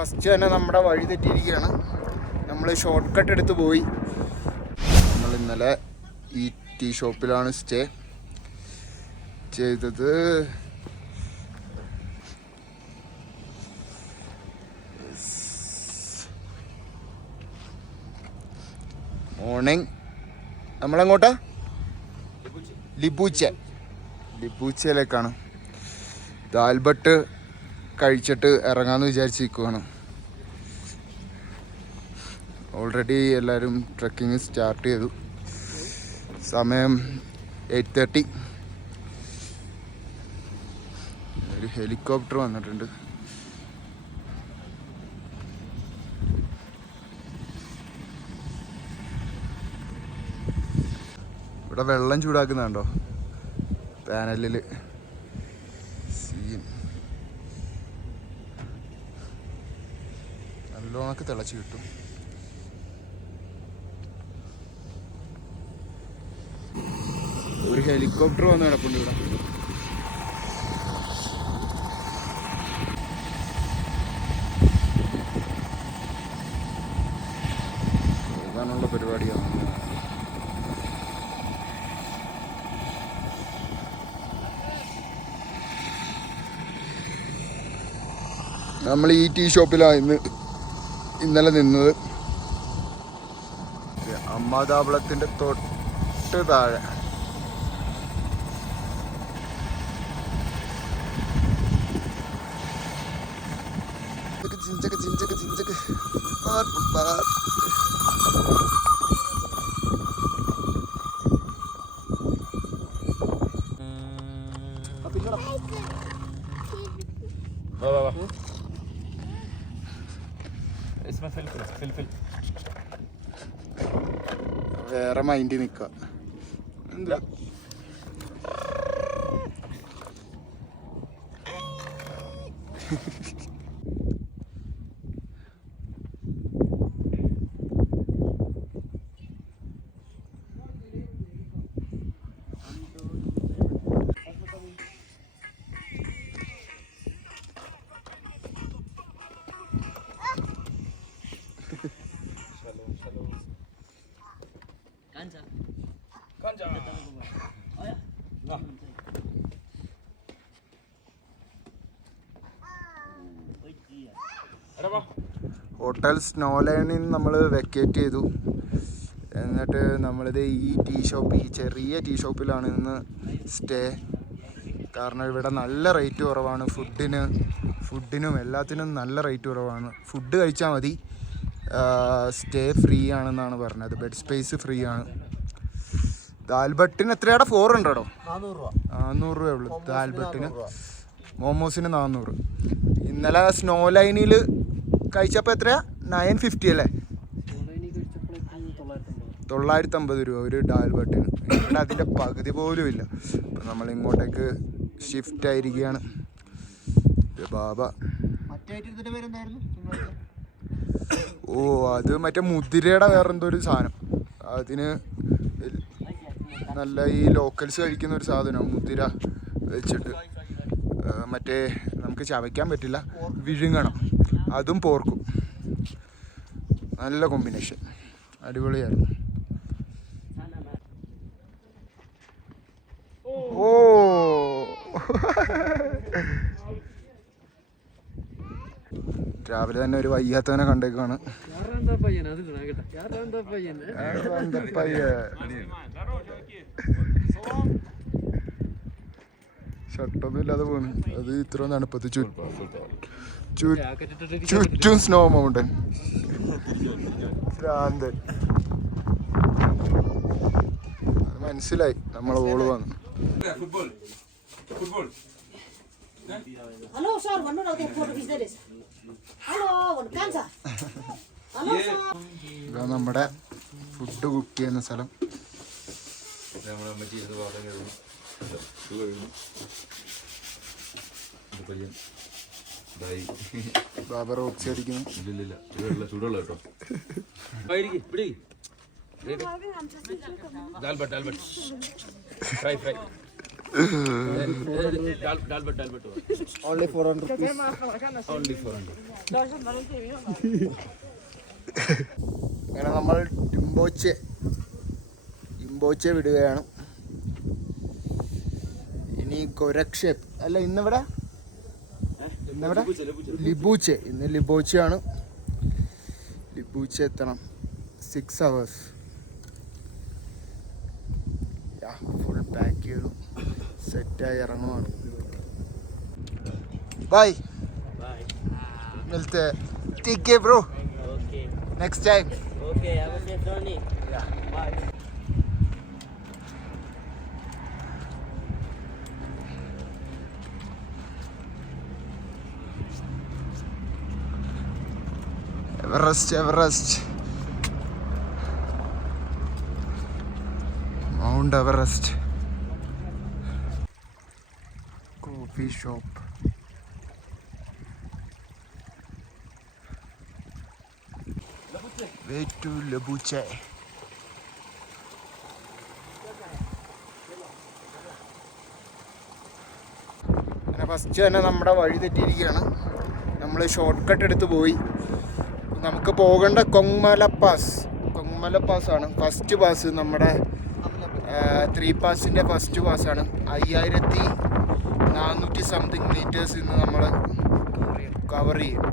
First തന്നെ നമ്മുടെ വഴി തെറ്റിയിരിക്കുകയാണ്. നമ്മൾ ഷോർട്ട് കട്ട് എടുത്ത് പോയി. നമ്മൾ ഇന്നലെ ഈ ടീ ഷോപ്പിലാണ് സ്റ്റേ ചെയ്തത്. മോർണിംഗ്. നമ്മളെങ്ങോട്ടാ? ലിബൂച്ചയിലേക്കാണ്. ദാൽബട്ട് കഴിച്ചിട്ട് ഇറങ്ങാമെന്ന് വിചാരിച്ചിരിക്കുവാണ്. ഓൾറെഡി എല്ലാവരും ട്രെക്കിങ് സ്റ്റാർട്ട് ചെയ്തു. സമയം 8:30. ഒരു ഹെലികോപ്റ്റർ വന്നിട്ടുണ്ട്. ഇവിടെ വെള്ളം ചൂടാക്കുന്നുണ്ടോ പാനലിൽ? സീൻ നല്ലോണക്ക് തിളച്ച് കിട്ടും. ഒരു ഹെലികോപ്റ്റർ വന്ന് കിടപ്പുണ്ട് ഇവിടെ. ഇതാണുള്ള പരിപാടിയാണ്. നമ്മൾ ഈ ടീ ഷോപ്പിലാണ് ഇന്നലെ നിന്നത്. അമ്മാതാവളത്തിൻ്റെ തൊട്ട് താഴെ. വേറെ മൈൻഡ് നിൽക്കുക. എന്താ ഹോട്ടൽ സ്നോ ലൈനിൽ നമ്മൾ വെക്കേറ്റ് ചെയ്തു. എന്നിട്ട് നമ്മളിത് ഈ ടീ ഷോപ്പ്, ഈ ചെറിയ ടീ ഷോപ്പിലാണ് ഇന്ന് സ്റ്റേ. കാരണം ഇവിടെ നല്ല റേറ്റ് കുറവാണ്. ഫുഡിനും എല്ലാത്തിനും നല്ല റേറ്റ് കുറവാണ്. ഫുഡ് കഴിച്ചാൽ മതി. സ്റ്റേ ഫ്രീ ആണെന്നാണ് പറഞ്ഞത്. ബെഡ് സ്പേസ് ഫ്രീ ആണ്. ദാൽബട്ടിന് എത്രയാടാ? 400 400 രൂപയുള്ളൂ ദാൽബട്ടിന്. മോമോസിന് 400. ഇന്നലെ സ്നോ ലൈനിൽ കഴിച്ചപ്പോൾ എത്രയാ? 950 അല്ലേ? 950 രൂപ ഒരു ദാൽബട്ടിന്. ഇവിടെ അതിൻ്റെ പകുതി പോലും ഇല്ല. അപ്പം നമ്മൾ ഇങ്ങോട്ടേക്ക് ഷിഫ്റ്റ് ആയിരിക്കുകയാണ്. ബാബ, ഓ അത് മറ്റേ മുതിരയുടെ വേറെന്തോ ഒരു സാധനം. അതിന് നല്ല ഈ ലോക്കൽസ് കഴിക്കുന്ന ഒരു സാധനം, മുതിര വെച്ചിട്ട് മറ്റേ നമുക്ക് ചവയ്ക്കാൻ പറ്റില്ല, വിഴുങ്ങണം. അതും പോർക്കും. നല്ല കോമ്പിനേഷൻ, അടിപൊളിയായിരുന്നു. ഓ രാവിലെ തന്നെ ഒരു വയ്യാത്തവനെ കണ്ടേക്കാണ്. ഷട്ടൊന്നും ഇല്ലാതെ പോകുന്നു. അത് ഇത്ര തണുപ്പത്ത് ചുറ്റും സ്നോ മൗണ്ടൻ. ഭ്രാന്തൻ. മനസ്സിലായി നമ്മളെ ഓള് വന്നു. നമ്മുടെ ഫുഡ് കുക്ക് ചെയ്യുന്ന സ്ഥലം. ബാബ റോക്സി അടിക്കുന്നു. ചൂടുള്ള കേട്ടോ. Only 400 rupees. Only 400. അങ്ങനെ നമ്മൾ ഇംബോച്ചെ വിടുകയാണ്. ഇനി ഗോരക്ഷേപ് അല്ല ഇന്നിവിടെ ലിബൂച്ചെ. ഇന്ന് ലിബൂച്ചയാണ്. ലിബൂച്ചെ എത്തണം. 6 hours. ഫുൾ പാക്ക് ചെയ്തു സെറ്റായി ഇറങ്ങുവാണ്. ബൈ. മിൽത്തെ take care bro. Next time. Okay, have a safe journey. Yeah. Bye. Everest mount Everest. Coffee shop. Way to Lebuche. അങ്ങനെ ഫസ്റ്റ് തന്നെ നമ്മുടെ വഴി തെറ്റിയിരിക്കുകയാണ്. നമ്മൾ ഷോർട്ട് കട്ട് എടുത്ത് പോയി. നമുക്ക് പോകേണ്ട കൊങ്മല പാസ് ആണ് ഫസ്റ്റ് പാസ്. നമ്മുടെ 3 പാസിൻ്റെ ഫസ്റ്റ് പാസ്സാണ്. 5400 സംതിങ് മീറ്റേഴ്സ് ഇന്ന് നമ്മൾ കവർ ചെയ്യും,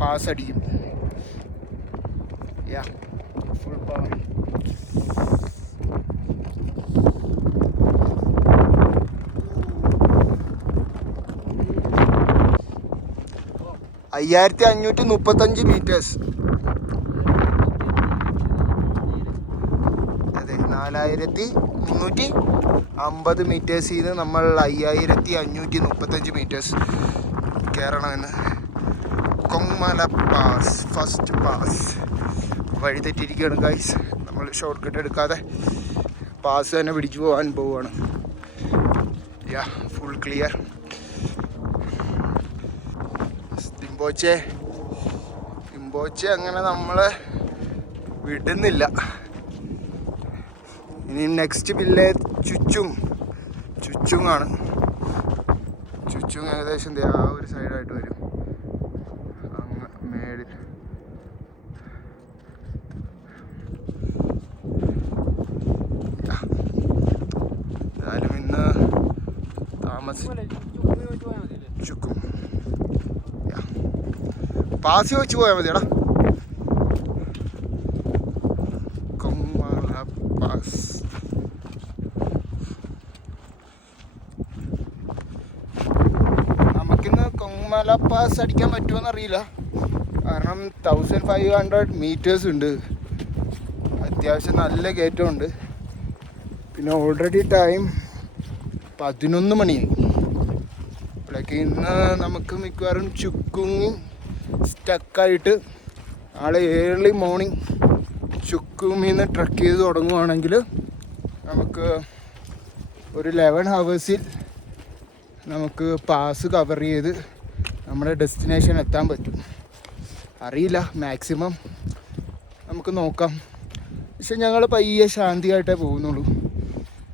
പാസ് അടിക്കും. Yeah full power. അയ്യായിരത്തി 535 മീറ്റേഴ്സ്. അതെ, 4350 മീറ്റേഴ്സിൽ നിന്ന് നമ്മൾ 5535 മീറ്റേഴ്സ് കയറണമെന്ന്. Kongmala pass first pass. വഴി തെറ്റിയിരിക്കുകയാണ് ഗൈസ്. നമ്മൾ ഷോർട്ട് കട്ട് എടുക്കാതെ പാസ് തന്നെ പിടിച്ചു പോകാൻ പോവുകയാണ്. യാ ഫുൾ ക്ലിയർ. ഇംബോച്ചെ അങ്ങനെ നമ്മൾ വിടുന്നില്ല. ഇനി നെക്സ്റ്റ് വില്ലേജ് ചുച്ചുങ് ആണ്. ചുച്ചുങ് ഏകദേശം ആ ഒരു സൈഡായിട്ട് വരും. അങ്ങ് മേളിൽ എന്തായാലും ഇന്ന് ചുക്കും പാസ് വെച്ച് പോയാൽ മതിയടാ. കൊങ്മല പാസ്. നമുക്കിന്ന് കൊങ്മല പാസ് അടിക്കാൻ പറ്റുമോയെന്ന് അറിയില്ല. കാരണം 1500 മീറ്റേഴ്സ് ഉണ്ട്. അത്യാവശ്യം നല്ല കയറ്റമുണ്ട്. പിന്നെ ഓൾറെഡി ടൈം 11 മണിയായി. അപ്പോഴേക്ക് ഇന്ന് നമുക്ക് മിക്കവാറും ചുക്കുങ്ങി സ്റ്റക്കായിട്ട് നാളെ ഏർലി മോർണിംഗ് ചുക്കുമിന്ന് ട്രക്ക് ചെയ്ത് തുടങ്ങുവാണെങ്കിൽ നമുക്ക് ഒരു 11 hours നമുക്ക് പാസ് കവർ ചെയ്ത് നമ്മുടെ ഡെസ്റ്റിനേഷൻ എത്താൻ പറ്റും. അറിയില്ല, മാക്സിമം നമുക്ക് നോക്കാം. പക്ഷെ ഞങ്ങൾ പയ്യെ ശാന്തിയായിട്ടേ പോകുന്നുള്ളൂ.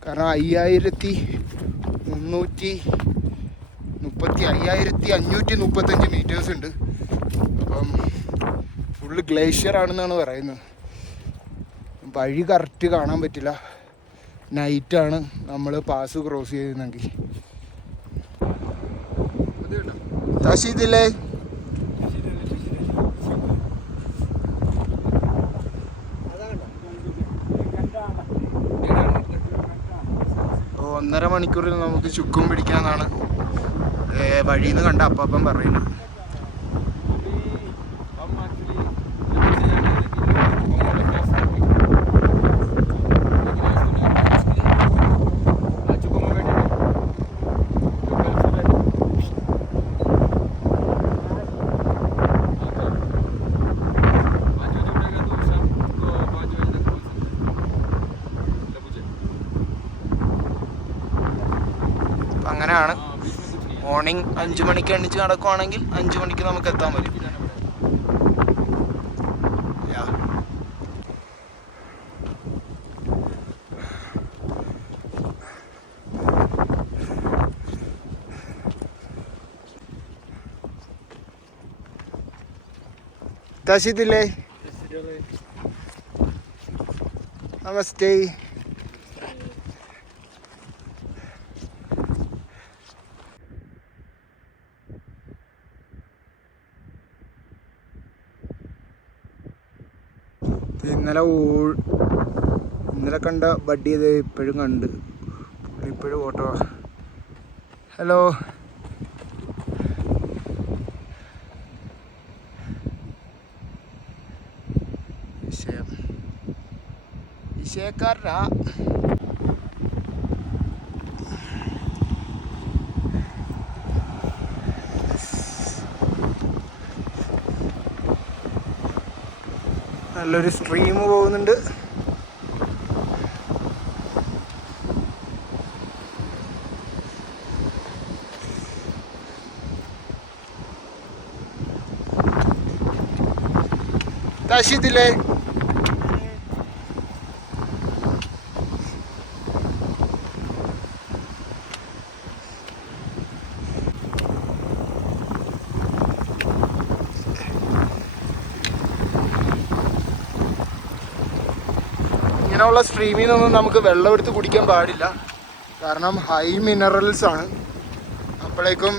കാരണം 5535 മീറ്റേഴ്സ് ഉണ്ട്. അപ്പം ഫുള്ള് ഗ്ലേഷ്യർ ആണെന്നാണ് പറയുന്നത്. വഴി കറക്റ്റ് കാണാൻ പറ്റില്ല. നൈറ്റാണ് നമ്മൾ പാസ് ക്രോസ് ചെയ്യുന്നെങ്കിൽ. തശീദില്ലേ ഒന്നര മണിക്കൂറിൽ നമുക്ക് ചുക്കും പിടിക്കാന്നാണ് വഴിയിൽ നിന്ന് കണ്ട അപ്പം പറയുന്നത്. അങ്ങനെയാണ്. മോർണിംഗ് 5 മണിക്ക് എണ്ണിച്ച് നടക്കുവാണെങ്കിൽ 5 മണിക്ക് നമുക്ക് എത്താൻ പറ്റും. തശിതില്ലേ? നമസ്തേ. ഇന്നലെ കണ്ട ബഡ്ഡി ഇത് ഇപ്പോഴും കണ്ട് ഇപ്പോഴും ഓട്ടോ. ഹലോ. വിഷയക്കാരനാ. നല്ലൊരു സ്ട്രീം പോകുന്നുണ്ട്. തശിതില്ലേ? ഇങ്ങനെയുള്ള സ്ട്രീമിൽ നിന്നൊന്നും നമുക്ക് വെള്ളം എടുത്ത് കുടിക്കാൻ പാടില്ല. കാരണം ഹൈ മിനറൽസ് ആണ്. അപ്പോഴേക്കും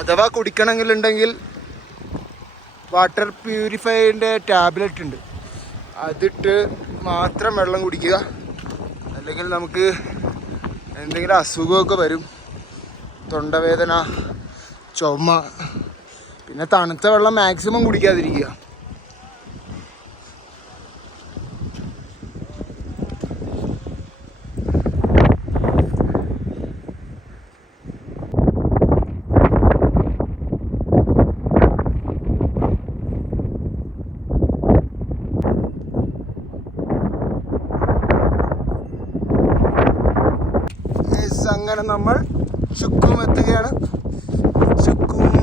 അഥവാ കുടിക്കണമെങ്കിലുണ്ടെങ്കിൽ വാട്ടർ പ്യൂരിഫൈൻ്റെ ടാബ്ലറ്റ് ഉണ്ട്, അതിട്ട് മാത്രം വെള്ളം കുടിക്കുക. അല്ലെങ്കിൽ നമുക്ക് എന്തെങ്കിലും അസുഖമൊക്കെ വരും. തൊണ്ടവേദന, ചുമ. പിന്നെ തണുത്ത വെള്ളം മാക്സിമം കുടിക്കാതിരിക്കുക. അങ്ങനെ നമ്മൾ ചുക്കും എത്തുകയാണ്. ചുക്കും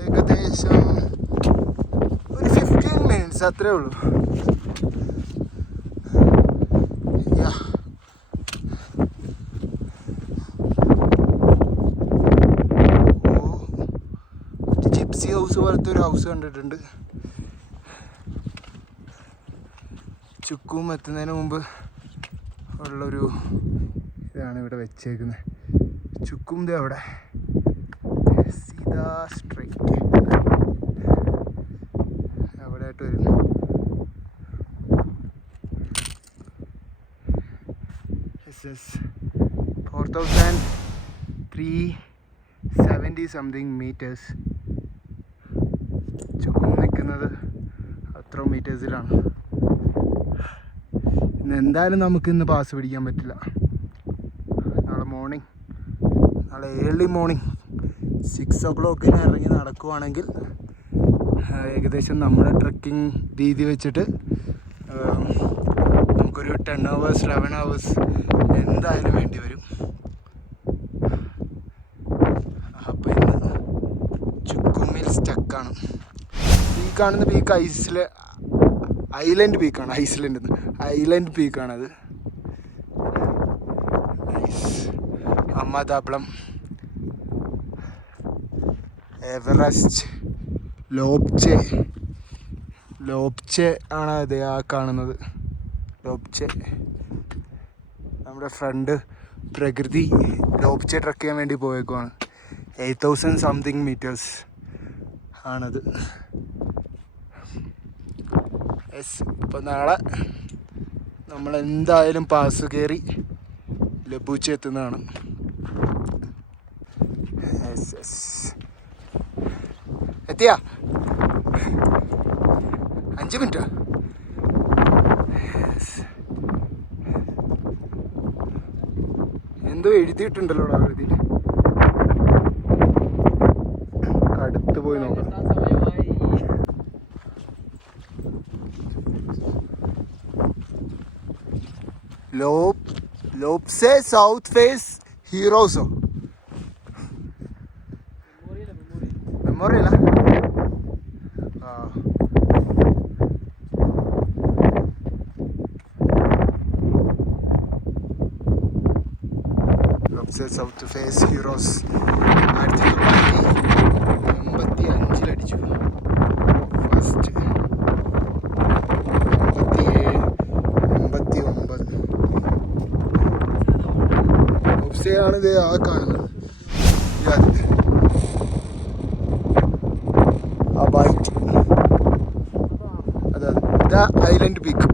ഏകദേശം ഒരു 15 മിനിറ്റ്സ് അത്രേ ഉള്ളൂ. ജിപ്സി ഹൗസ് പോലത്തെ ഒരു ഹൗസ് കണ്ടിട്ടുണ്ട്. ചുക്കും എത്തുന്നതിന് മുമ്പ് ഉള്ളൊരു ഇതാണ് ഇവിടെ വെച്ചേക്കുന്നത്. ചുക്കുംതെ അവിടെ സീതാ സ്ട്രൈറ്റ് അവിടെ ആയിട്ട് വരും. SS 4370 something metres. ചുക്കും നിൽക്കുന്നത് അത്ര മീറ്റേഴ്സിലാണ്. ഇന്ന് എന്തായാലും നമുക്കിന്ന് പാസ് പിടിക്കാൻ പറ്റില്ല. നാളെ ഏർലി മോർണിംഗ് 6 o'clock ഇറങ്ങി നടക്കുവാണെങ്കിൽ ഏകദേശം നമ്മുടെ ട്രെക്കിംഗ് രീതി വെച്ചിട്ട് നമുക്കൊരു 10 hours 11 hours എന്തായാലും വേണ്ടി വരും. അപ്പോൾ ഇന്ന് ചുക്കുമിൽ സ്റ്റക്കാണ്. ഈ കാണുന്ന പീക്ക് ഐലൻഡ് പീക്കാണ്. ഐലൻഡ് പീക്കാണത്. അഹമ്മദാബളം, എവറസ്റ്റ്, ലോപ്ചെ ആണ് അത് ആ കാണുന്നത്. ലോപ്ചെ നമ്മുടെ ഫ്രണ്ട് പ്രകൃതി ലോപ്ചെ ട്രക്ക് ചെയ്യാൻ വേണ്ടി പോയേക്കുവാണ്. 8000 സംതിങ് മീറ്റേഴ്സ് ആണത്. ഇപ്പം നാളെ നമ്മളെന്തായാലും പാസ് കയറി ലബൂച്ച എത്തുന്നതാണ്. എത്തിയാ 5 മിനിറ്റ്. എന്തോ എഴുതിയിട്ടുണ്ടല്ലോ എഴുതി. അടുത്ത് പോയി നോക്കാം. ലോപ്സെ സൗത്ത് ഫേസ് ഹീറോസോ മെമ്മോറിയലാ? ലോപ്സെ സൗത്ത് ഫേസ് ഹീറോസ് 1985 അടിച്ചു. സ്റ്റേ ആണ് ഇത് ആ കാണുന്നത്. ആ വൈറ്റ് അതെ ഇതാ ഐലൻഡ് പീക്ക്.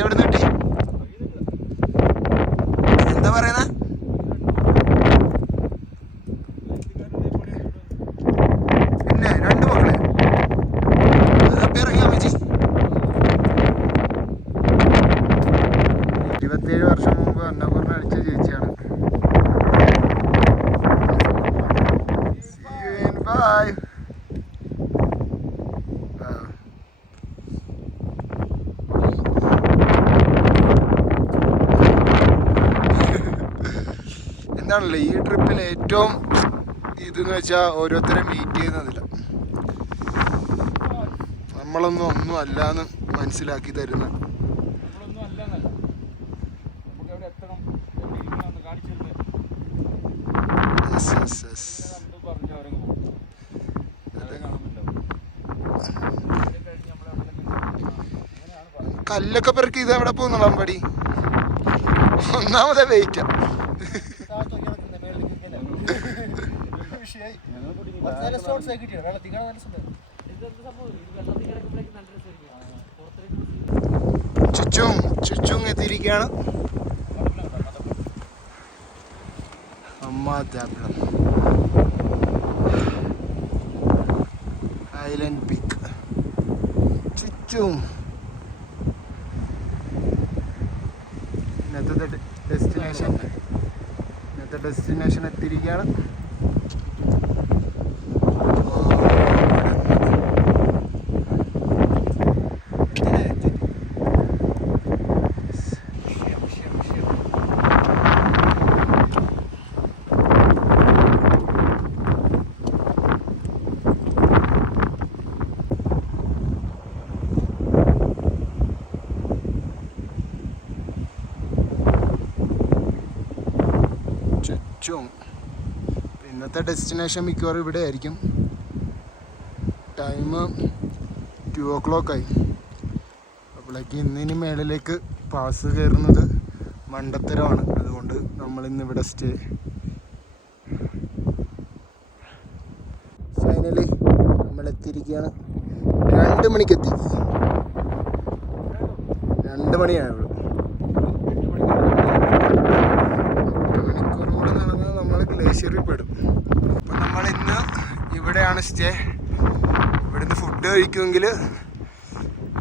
എവിടെ നിട്ടി എന്താ പറയുന്ന പിന്നെ 2 മക്കളെ അതപ്പോ ഇറങ്ങിയാ മച്ചി. 27 വർഷം മുമ്പ് അന്നപൂർണ്ണ അടിച്ച ചേച്ചിയാണ്. ബൈ. എന്താണല്ലോ ഈ ട്രിപ്പിൽ ഏറ്റവും ഇതെന്ന് വെച്ചാൽ ഓരോരുത്തരെ മീറ്റ് ചെയ്യുന്നതില്ല, ഒന്നും അല്ലാന്ന് മനസ്സിലാക്കി തരുന്ന. കല്ലൊക്കെ പെറുക്കി ഇത് എവിടെ പോകുന്നുള്ള പടി. ഒന്നാമതെ വെയിറ്റാ. ചുറ്റും എത്തിയിരിക്കുകയാണ്. ഐലൻഡ് പീക്ക് ചുറ്റും. ഇന്നത്തെ ഡെസ്റ്റിനേഷൻ എത്തിയിരിക്കുകയാണ്. ഇന്നത്തെ ഡെസ്റ്റിനേഷൻ മിക്കവാറും ഇവിടെ ആയിരിക്കും. ടൈം 2 o'clock ആയി. അപ്പോഴേക്ക് ഇന്നിനി മേളിലേക്ക് പാസ് കയറുന്നത് മണ്ടത്തരമാണ്. അതുകൊണ്ട് നമ്മളിന്നിവിടെ സ്റ്റേ. ഫൈനലി നമ്മളെത്തിയിരിക്കുകയാണ്. 2 മണിക്കെത്തി. 2 മണിയായുള്ളൂ. ഗ്ലേഷ്യറിൽ പെടും. അപ്പം നമ്മളിന്ന് ഇവിടെയാണ് സ്റ്റേ. ഇവിടുന്ന് ഫുഡ് കഴിക്കുമെങ്കിൽ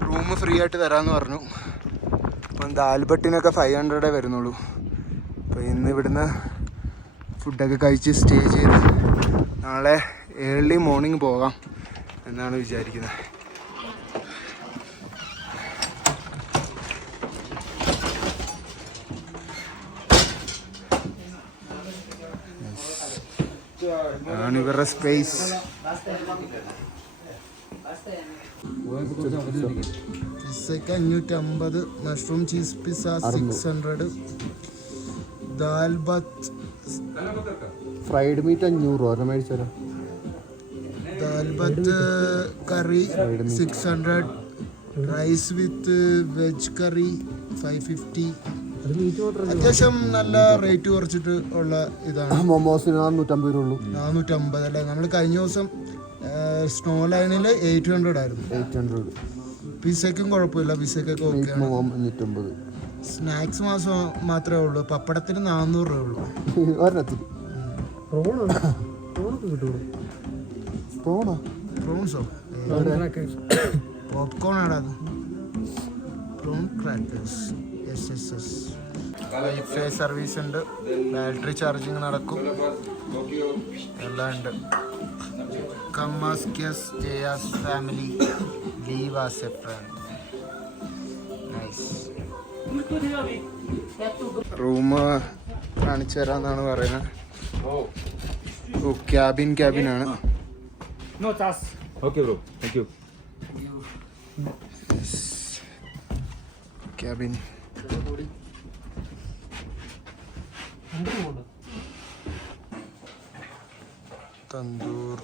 റൂം ഫ്രീ ആയിട്ട് തരാമെന്ന് പറഞ്ഞു. അപ്പം ദാൽബട്ടിനൊക്കെ 500 വരുന്നുള്ളൂ. അപ്പോൾ ഇന്ന് ഇവിടുന്ന് ഫുഡൊക്കെ കഴിച്ച് സ്റ്റേ ചെയ്ത് നാളെ ഏർലി മോർണിംഗ് പോകാം എന്നാണ് വിചാരിക്കുന്നത്. ആണ് ഇവരുടെ സ്പേസ്. പിസ്സയ്ക്ക് 550, mushroom cheese pizza 600, dal bhat fried meat 500 മേടിച്ചാലോ. Dal bhat curry 600, rice with veg curry 550. അത്യാവശ്യം നല്ല റേറ്റ് കുറച്ചിട്ട് ഉള്ള ഇതാണ്. മൊമോസിന് 450 രൂപ. 450 അല്ലേ. നമ്മൾ കഴിഞ്ഞ ദിവസം സ്നോ ലൈനിൽ 800 ആയിരുന്നു. 800. പിസയ്ക്കും കുഴപ്പമില്ല, പിസയ്ക്കൊക്കെ ഓക്കെയാണ്. 550. സ്നാക്സ് മാസം മാത്രമേ ഉള്ളൂ. പപ്പടത്തിന് 400 രൂപ ഉള്ളൂ. പ്രോൺസോ പോപ്കോൺ ആടാ അത്. Prawn crackers. വൈഫൈ സർവീസ് ഉണ്ട്, ബാറ്ററി ചാർജിങ് നടക്കും, എല്ലാം ഉണ്ട്. കമ്മാസ്കിയസ് ജയാസ് family leave as a friend. Nice. Room കാണിച്ചു തരാമെന്നാണ് പറയുന്നത്. ഓ ക്യാബിനാണ്. Okay, bro. Thank you. Cabin. Tandoor